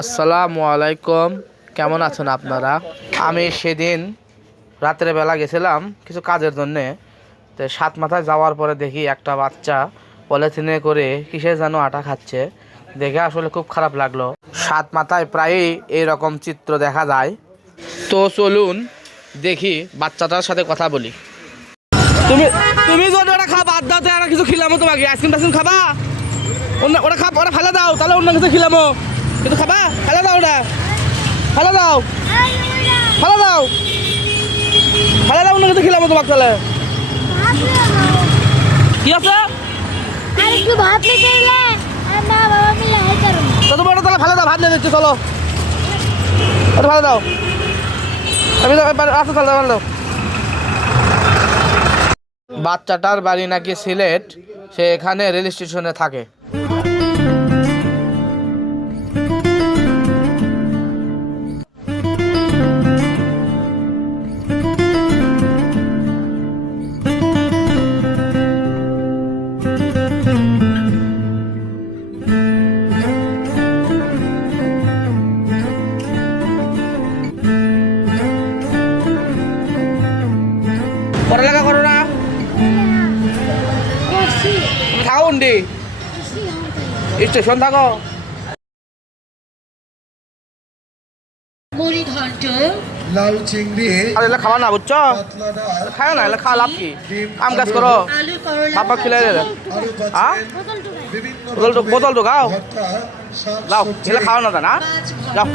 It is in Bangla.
আসসালামু আলাইকুম, কেমন আছেন আপনারা? আমি সেদিন রাত্রে বেলা গেছিলাম কিছু কাজের জন্যে। তো সাত মাথায় যাওয়ার পরে দেখি একটা বাচ্চা পলিথিনে করে কিসে যেন আটা খাচ্ছে। দেখে আসলে খুব খারাপ লাগলো। সাত মাথায় প্রায়ই এইরকম চিত্র দেখা যায়। তো চলুন দেখি বাচ্চাটার সাথে কথা বলি। তুমি তুমি যদি ওটা খাবা, বাদ দাও, আর কিছু খিলামো তোমাকে। আইসক্রিম টাইসক্রিম খাবা? ওটা খাব, ওটা ফেলে দাও, তাহলে অন্য কিছু খিলামো। কিন্তু খাবা? ফেলে দাও, ওটা ফেলে দাও, ফেলে দাও, ফেলে দাও, অন্য কিছু খিলামো তোমাকে। তাহলে কি আছে? তো তুমি ওটা তাহলে ফেলে দাও, ভাত নিয়ে দিচ্ছি, চলো ওটা ফেলে দাও। আমি আসো, তাহলে ফেলে দাও। বাচ্চাটার বাড়ি নাকি সিলেট, সে এখানে রেল স্টেশনে থাকে। পড়ালেখা করো না? তুমি থাকো উন্ডি স্টেশন থাকো। লাউ চিংড়ি আর এগুলো খাওয়া না, বুঝছো? খাও না, এগুলো খাওয়া লাভ কি? কাম কাজ করো, বাবা খিলাই দে। হ্যাঁ, বোতল তো খাও, যাও, এগুলো খাও না, তা না, যাও।